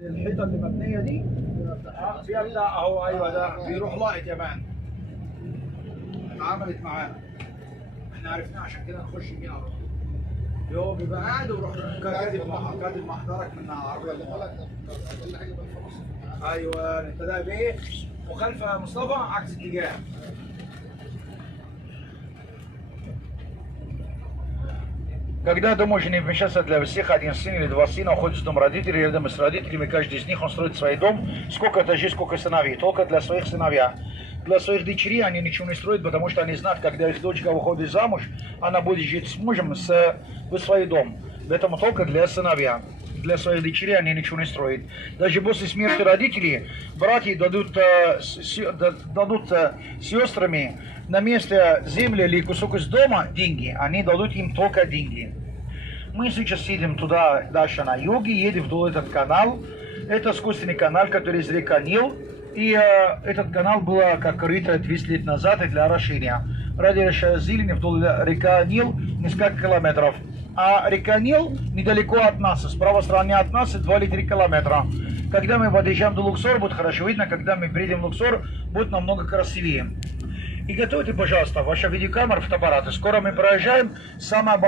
الحيطه اللي مبنيه دي فيها بتاع اهو، ايوه ده بيروح لاقط يا مان. اتعاملت معانا، احنا عرفناه عشان كده نخش بيه على طول. هو بيبقى قاعد ويروح كاتب محضرك من العربيه اللي طالعه. ايوه انت ده بايه؟ مخالفه مصطفى عكس اتجاه. Когда домашний вмешаться для всех один сын или два сына уходит с дома родителей, рядом с родителями, каждый из них он строит свой дом, сколько этажей, сколько сыновей, только для своих сыновей. Для своих дочерей они ничего не строят, потому что они знают, когда их дочка выходит замуж, она будет жить с мужем в свой дом. Поэтому только для сыновья. Для своих дочерей они ничего не строят. Даже после смерти родителей братья дадут сестрами на место земли или кусок из дома деньги. Они дадут им только деньги. Мы сейчас едем туда, дальше на юге, едем вдоль этот канал. Это искусственный канал, который из река Нил. И этот канал был как рыто 200 лет назад и для расширения. Ради зелени вдоль река Нил несколько километров. А река Нил недалеко от нас, с правой стороны от нас 2 или 3 километра. Когда мы подъезжаем до Луксор, будет хорошо видно, когда мы приедем в Луксор, будет намного красивее. И готовьте, пожалуйста, ваши видеокамеры, фотоаппараты. Скоро мы проезжаем самое